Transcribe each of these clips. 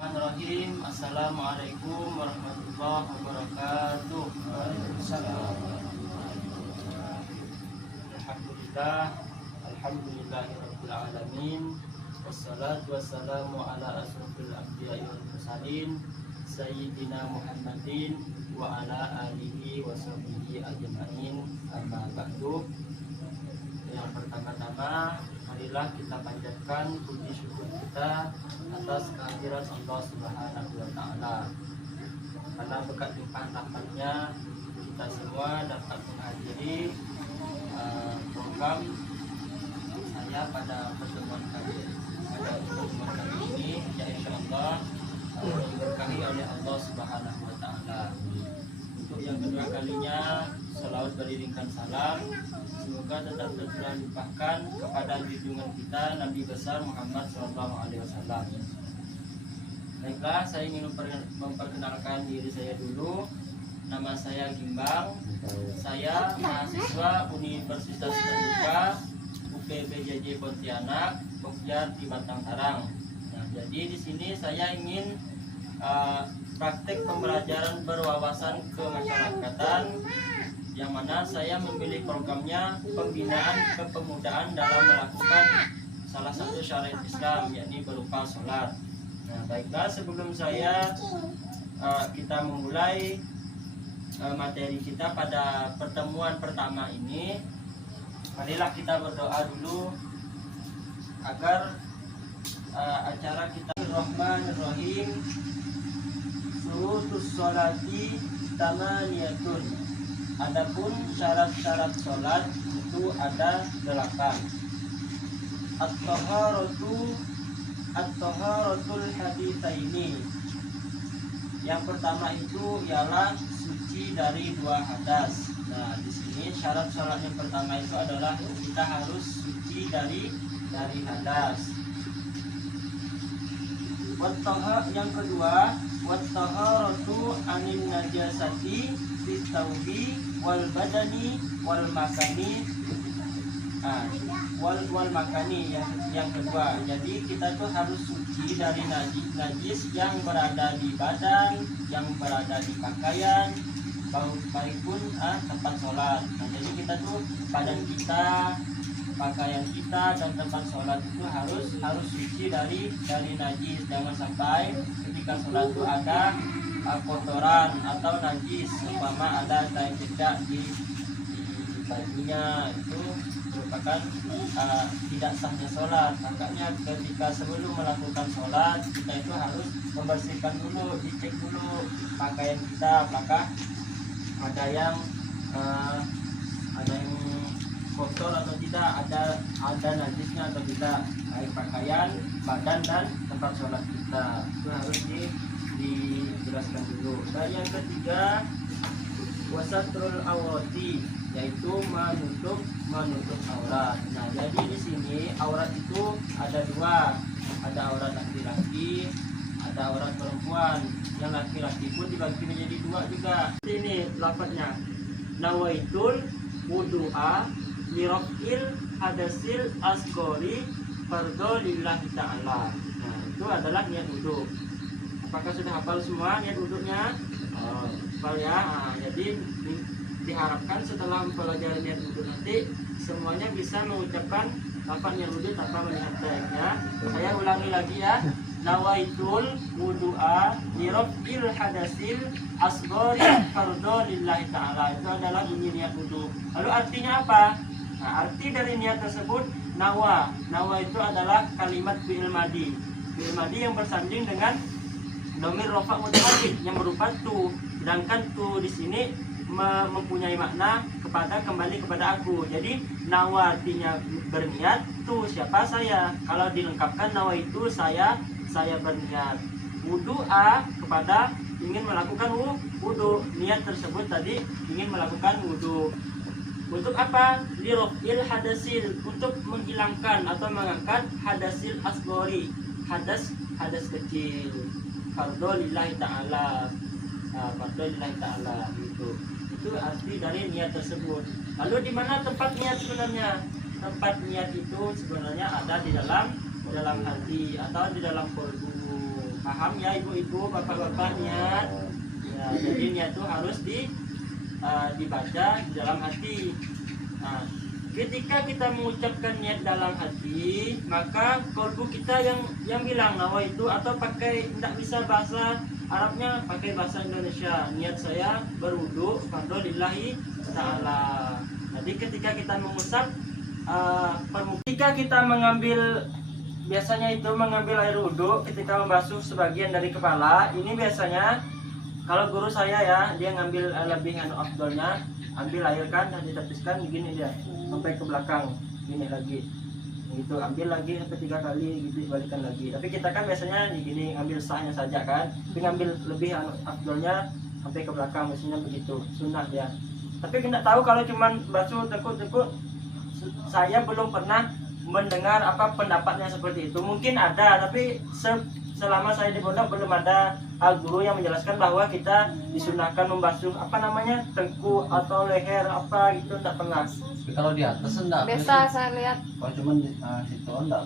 Bismillahirrahmanirrahim. Assalamualaikum warahmatullahi wabarakatuh. Alhamdulillah, alhamdulillahirabbil alamin. Wassalatu wassalamu ala asrofil anbiya'i wal mursalin sayyidina Muhammadin wa ala alihi wa sahbihi ajma'in. Amma ba'du. Yang pertama-tama, marilah kita panjatkan puji syukur kita atas kehadiran Allah Subhanahu wa Ta'ala. Karena berkat limpahan rahmatnya kita semua dapat menghadiri program saya pada pertemuan kali ini, ya insyaallah diberkahi oleh Allah Subhanahu wa Ta'ala. Untuk yang kedua kalinya, selawat beriringkan salam semoga tetap tercurah limpahkan kepada junjungan kita Nabi besar Muhammad SAW. Baiklah, saya ingin memperkenalkan diri saya dulu. Nama saya Gimbang. Saya mahasiswa Universitas Terbuka UPBJJ Pontianak, Pokja di Batang Tarang. Nah, jadi di sini saya ingin praktek pembelajaran berwawasan kemasyarakatan, yang mana saya memilih programnya pembinaan kepemudaan dalam melakukan salah satu syariat Islam, yakni berupa sholat. Nah, baiklah, sebelum kita memulai materi kita pada pertemuan pertama ini, marilah kita berdoa dulu agar acara kita Bismillahirrahmanirrahim. Surutus sholati tamaniyatun. Adapun syarat-syarat sholat itu ada 8. At-taharatul haditsaini. Yang pertama itu ialah suci dari 2 hadas. Nah, di sini syarat sholat yang pertama itu adalah kita harus suci dari hadas. Yang kedua, wattaharatu anin najasati fitaubi wal badani wal makani. Wal makani yang kedua. Jadi kita tuh harus suci dari najis yang berada di badan, yang berada di pakaian, baik pun tempat sholat. Nah, jadi kita tuh badan kita, pakaian kita dan tempat sholat itu harus suci dari najis. Jangan sampai ketika sholat itu ada kotoran atau najis, umpama ada tai jejak di bajunya, itu merupakan tidak sahnya sholat. Makanya ketika sebelum melakukan sholat kita itu harus membersihkan dulu, dicek dulu pakaian kita, apakah ada yang kotor atau tidak, ada najisnya atau tidak, baik pakaian, badan dan tempat sholat kita. Itu harus dijelaskan dulu. Dan yang ketiga, wasatrul awrati, yaitu menutup aurat. Nah, jadi di sini aurat itu ada 2, ada aurat laki-laki, ada aurat perempuan. Yang laki-laki pun dibagi menjadi 2 juga. Ini lafadznya, nawaitul wudu'a lirafil hadasil asgori fardhu lillahi ta'ala. Nah, itu adalah niat wudhu. Apakah sudah hafal semua niat wudhunya? Hafal ya. Nah, jadi diharapkan setelah mempelajari niat wudhu nanti semuanya bisa mengucapkan lafaz niat wudhu tanpa melihat teksnya. Saya ulangi lagi ya. Nawaitul wudu'a lirafil hadasil asgori fardhu lillahi ta'ala. Itu adalah bunyi niat wudhu. Lalu artinya apa? Nah, arti dari niat tersebut, nawa itu adalah kalimat fi'il madi yang bersanding dengan dhamir rafa' mutaharrik yang berupa tu. Sedangkan tu di sini mempunyai makna kembali kepada aku. Jadi nawa artinya berniat, tu siapa? Saya. Kalau dilengkapkan nawa itu saya berniat. Wudu'a kepada ingin melakukan wudu. Niat tersebut tadi ingin melakukan wudu. Untuk apa? Lirafil hadasil, untuk menghilangkan atau mengangkat hadasil asgori, hadas kecil. Fardhu lillahi ta'ala. Fardhu lillahi ta'ala gitu. Itu arti dari niat tersebut. Lalu di mana tempat niat sebenarnya? Tempat niat itu sebenarnya ada di dalam hati atau di dalam kolbu. Paham ya ibu-ibu, bapak-bapak niat. Ya, jadi niat itu harus dibaca di dalam hati. Nah, ketika kita mengucapkan niat dalam hati, maka kalbu kita yang bilang nawa itu, atau pakai tidak bisa bahasa Arabnya, pakai bahasa Indonesia. Niat saya berwudu fardholillahi taala. Jadi ketika kita mengusap ketika kita mengambil, biasanya itu mengambil air wudhu ketika membasuh sebagian dari kepala, ini biasanya kalau guru saya ya, dia ngambil lebih afdolnya, ambil air kan dan ditepiskan begini dia sampai ke belakang, gini lagi gitu, ambil lagi sampai 3 kali gitu, balikan lagi. Tapi kita kan biasanya gini, ngambil sahnya saja kan, tapi ngambil lebih afdolnya sampai ke belakang, biasanya begitu sunnah ya. Tapi kita tahu kalau cuman basuh tekuk-tekuk, saya belum pernah mendengar apa pendapatnya seperti itu. Mungkin ada, tapi selama saya di pondok belum ada guru yang menjelaskan bahwa kita disunahkan membasuh apa namanya, tengkuk atau leher apa gitu, tidak pernah. Tapi kalau di atas enggak Biasa saya lihat kalau cuma di situ enggak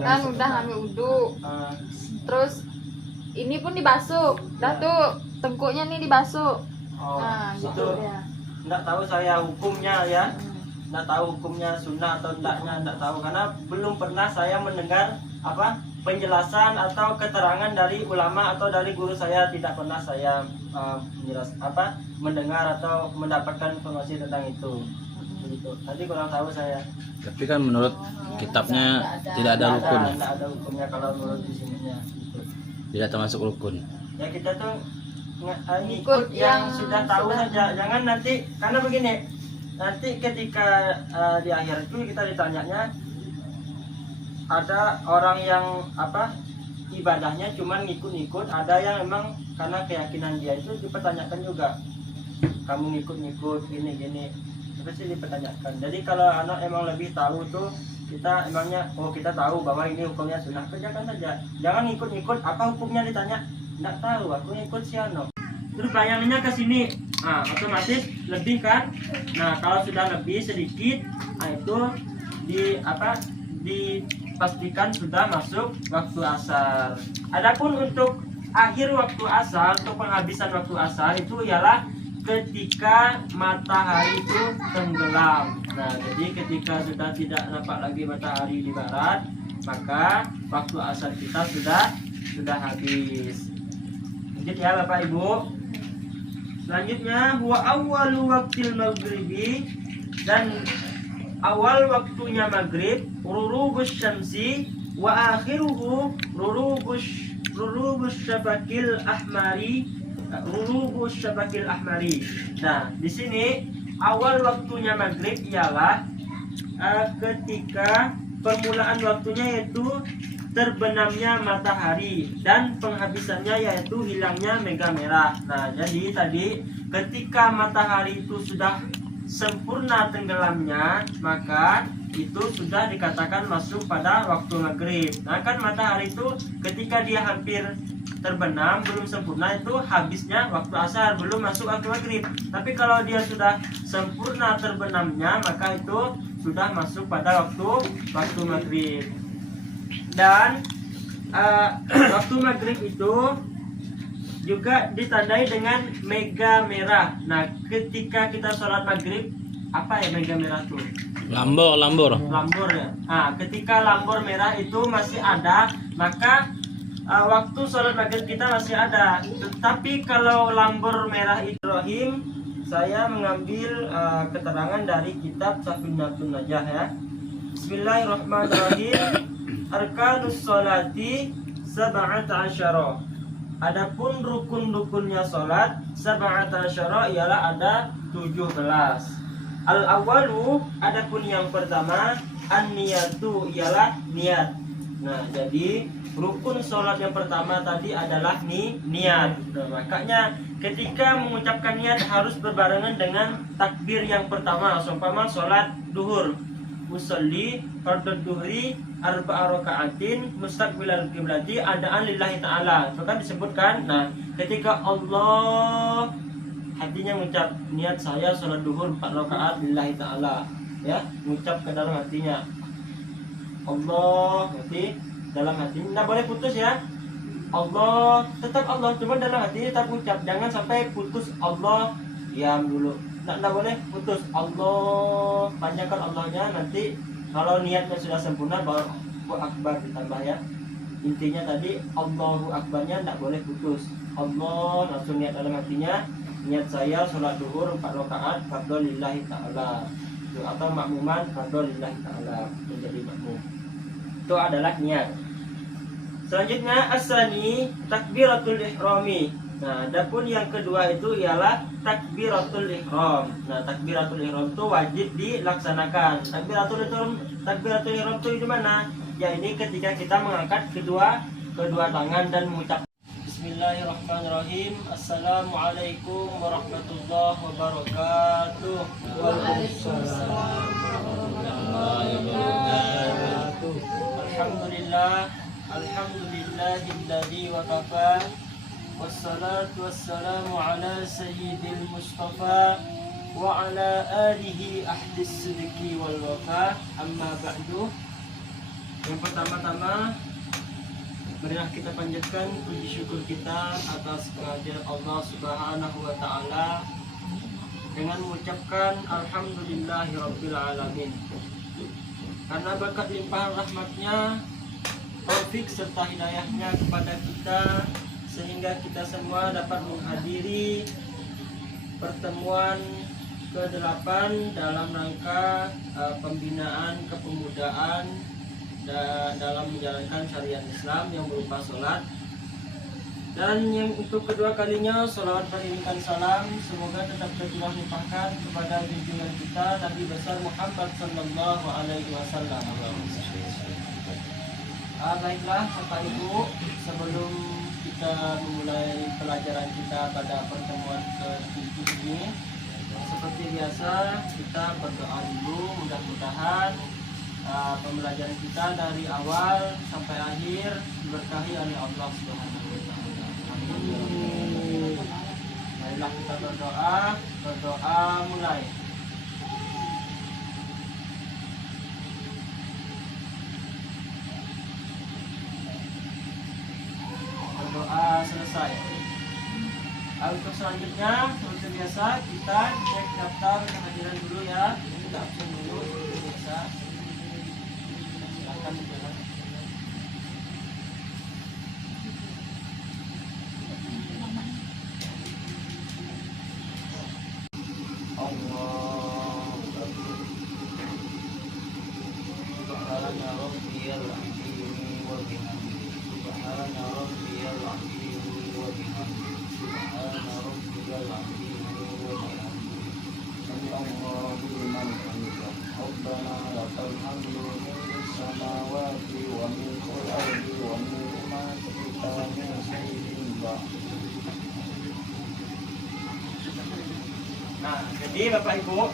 kan udah ngambil wudhu, terus ini pun dibasuh, dah tuh tengkuknya nih dibasuh. Nah gitu ya. Nggak tahu saya hukumnya ya, nggak tahu hukumnya sunnah atau tidaknya, nggak tahu, karena belum pernah saya mendengar apa penjelasan atau keterangan dari ulama atau dari guru saya. Tidak pernah saya mendengar atau mendapatkan informasi tentang itu. Begitu. Tadi kurang tahu saya. Tapi kan menurut kitabnya tidak ada rukun. Tidak ada hukumnya kalau menurut di sininya. Gitu. Tidak termasuk rukun. Ya kita tuh ngikut yang sudah tahu saja. Jangan nanti, karena begini, nanti ketika di akhir itu kita ditanyanya, ada orang yang ibadahnya cuma ngikut-ngikut, ada yang memang karena keyakinan dia itu dipertanyakan juga. Kamu ngikut-ngikut gini-gini, pasti dipertanyakan. Jadi kalau anak emang lebih tahu tuh, kita emangnya kita tahu bahwa ini hukumnya sunnah, kerjakan saja. Jangan ngikut-ngikut, apa hukumnya ditanya, nggak tahu, aku ngikut si Ano. Terus bayangannya ke sini, nah otomatis lebih kan. Nah kalau sudah lebih sedikit, nah itu dipastikan sudah masuk waktu asar. Adapun untuk akhir waktu asar, untuk penghabisan waktu asar itu ialah ketika matahari itu tenggelam. Nah jadi ketika sudah tidak nampak lagi matahari di barat, maka waktu asar kita sudah habis. Lanjut ya Bapak Ibu. Selanjutnya huwa awwalu waqtil maghribi, dan awal waktunya maghrib rurubus syamsi wa akhiruhu rurubus syafaqil ahmari. Nah, di sini awal waktunya maghrib ialah ketika permulaan waktunya yaitu terbenamnya matahari, dan penghabisannya yaitu hilangnya mega merah. Nah, jadi tadi ketika matahari itu sudah sempurna tenggelamnya, maka itu sudah dikatakan masuk pada waktu maghrib. Nah kan matahari itu ketika dia hampir terbenam, belum sempurna, itu habisnya waktu asar, belum masuk waktu maghrib. Tapi kalau dia sudah sempurna terbenamnya, maka itu sudah masuk pada waktu maghrib. Dan waktu maghrib itu juga ditandai dengan mega merah. Nah ketika kita sholat maghrib, apa ya mega merah tuh? Lambor Ya. Nah ketika lambor merah itu masih ada, maka waktu sholat maghrib kita masih ada. Tetapi kalau lambor merah Ibrahim, saya mengambil keterangan dari kitab Safinatun Najah ya. Bismillahirrahmanirrahim. Arkanus sholati sab'ata asyara. Adapun rukun-rukunnya sholat sab'ata asyara ialah ada 17. Al-awwalu, adapun yang pertama, an-niyatu ialah niat. Nah, jadi rukun sholat yang pertama tadi adalah niat. Nah, makanya ketika mengucapkan niat harus berbarengan dengan takbir yang pertama. Seumpama sholat duhur, usolli fardhu duhri arba'a raka'atin mustaqbilal qiblati adaan lillahi ta'ala. Itu kan disebutkan. Nah, ketika Allah, hatinya mengucap niat saya sholat duhur 4 rakaat lillahi ta'ala, ya, mengucap ke dalam hatinya Allah, berarti dalam hati, nggak boleh putus ya. Allah, tetap Allah, cuma dalam hati tetap ucap, jangan sampai putus Allah, diam dulu. Nggak boleh putus Allah, panjangkan Allahnya, nanti kalau niatnya sudah sempurna baru Allahu Akbar ditambah ya. Intinya tadi Allahu Akbarnya nggak boleh putus. Allah langsung niat dalam hatinya, niat saya sholat duhur 4 rakaat fardhu lillahi ta'ala, atau makmuman fardhu lillahi ta'ala, menjadi makmum. Itu adalah niat. Selanjutnya asani takbiratul ihrami. Nah, adapun yang kedua itu ialah takbiratul ihram. Nah, takbiratul ihram itu wajib dilaksanakan. Takbiratul ihram itu di mana? Ya, ini ketika kita mengangkat kedua tangan dan mengucap Bismillahirrahmanirrahim. Assalamualaikum warahmatullahi wabarakatuh. Waalaikumsalam warahmatullahi wabarakatuh. Alhamdulillah. Alhamdulillahilladzi wa kafa. Wassalatu wassalamu ala sayyidil mustafa wa ala alihi ahdis sidqi wal wafa. Amma ba'du. Yang pertama-tama, marilah kita panjatkan puji syukur kita atas kehadiran Allah Subhanahu wa taala dengan mengucapkan alhamdulillahirabbil alamin. Karena berkat limpahan rahmatnya, taufik serta hidayahnya kepada kita, sehingga kita semua dapat menghadiri pertemuan ke-8 dalam rangka pembinaan kepemudaan dalam menjalankan syariat Islam yang berupa sholat. Dan yang untuk kedua kalinya, sholawat beriringkan salam semoga tetap tercurah limpahkan kepada junjungan kita Nabi besar Muhammad sallallahu alaihi wasallam. Baiklah Bapak Ibu, sebelum kita memulai pelajaran kita pada pertemuan ke-7 ini, seperti biasa kita berdoa dulu. Mudah-mudahan pembelajaran kita dari awal sampai akhir diberkahi oleh Allah Subhanahu wa taala. Amin. Marilah kita berdoa mulai. Berdoa selesai. Untuk selanjutnya seperti biasa kita cek daftar kehadiran dulu ya. Kita absen dulu seperti biasa. Silakan dijalan. Subhana rabbiyal azim wa bihamdihi. Subhana rabbiyal azim wa bihamdihi. Subhana rabbiyal azim wa bihamdihi. Sami'allahu liman hamidah. Rabbana lakal hamdu mil'is samawati wa mil'ul ardi wa mil'u ma syi'ta min syai'in ba'd. Nah, jadi Bapak Ibu,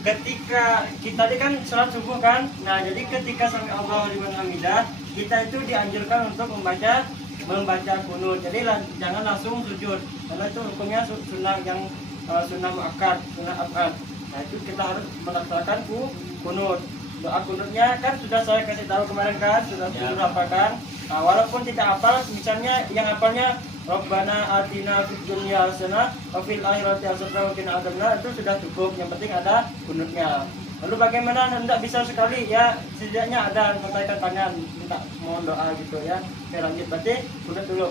ketika kita tadi kan sholat subuh kan, nah jadi ketika sampai Allah liman hamidah, kita itu dianjurkan untuk membaca kunut. Jadi jangan langsung sujud, karena itu hukumnya sunnah yang sunnah muakkad, sunnah abad. Nah itu kita harus melaksanakan kunut. Doa kunutnya kan sudah saya kasih tahu kemarin kan, sudah hafalkan. Nah, walaupun tidak hafal, misalnya yang hafalnya Rabbana atina fid dunya hasanah wa fil akhirati hasanah wa qina adzabannar, itu sudah cukup. Yang penting ada kunutnya. Lalu bagaimana hendak bisa sekali ya, setidaknya ada mengangkat tangan minta mohon doa gitu ya. Oke, lanjut berarti kunut dulu.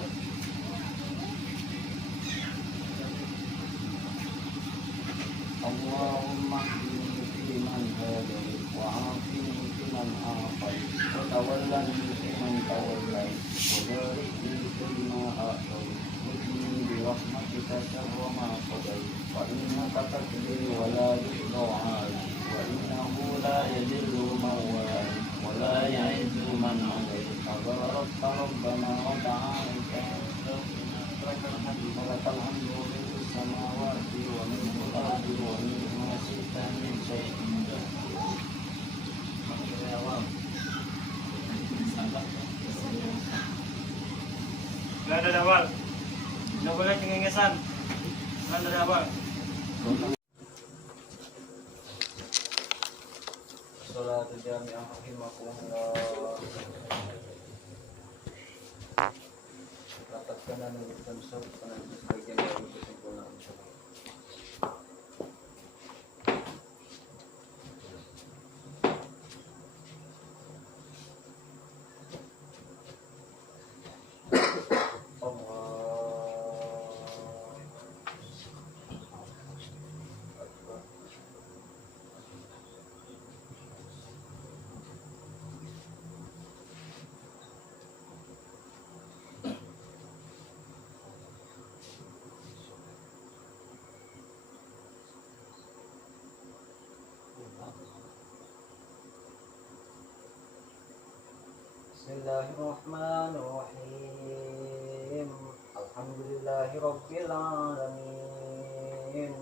Allahumma hdini fiman hadait wa afini fiman afait wa tawallani fiman tawallait wa barik li fima a'tait wa qini bi rahmatika syarra ma qadait wa innaka taqdi wa la yuqda 'alaik wa innahu la yadillu man walait wa la ya'izzu man 'alait tabarakta rabbana wa ta'ala lakal hamdu mil'is samawati wa mil'ul ardi wa mil'u ma syi'ta min syai'in ba'd. Gak ada awal, nggak boleh cengengesan, nggak ada awal. Salat jami'ah rahimakumullah. karena menurutkan sop karena sebagian dari kesempurnaan sop. Bismillahirrahmanirrahim. Alhamdulillahirabbil alamin.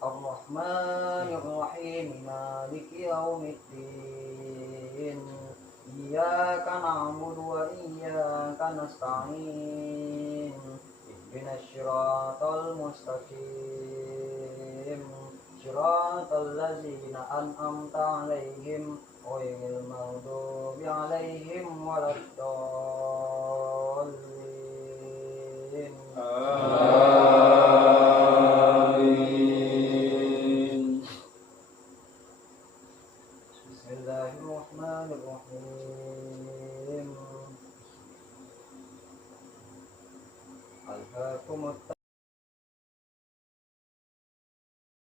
Arrahmanirrahim. Maliki yaumiddin. Iyyaka na'budu wa iyyaka nasta'in. Ihdinas siratal mustaqim. Siratal ladzina an'amta 'alaihim ghairil maghdubi 'alaihim waladdallin. Amin. Bismillahirrahmanirrahim. Alhaakumut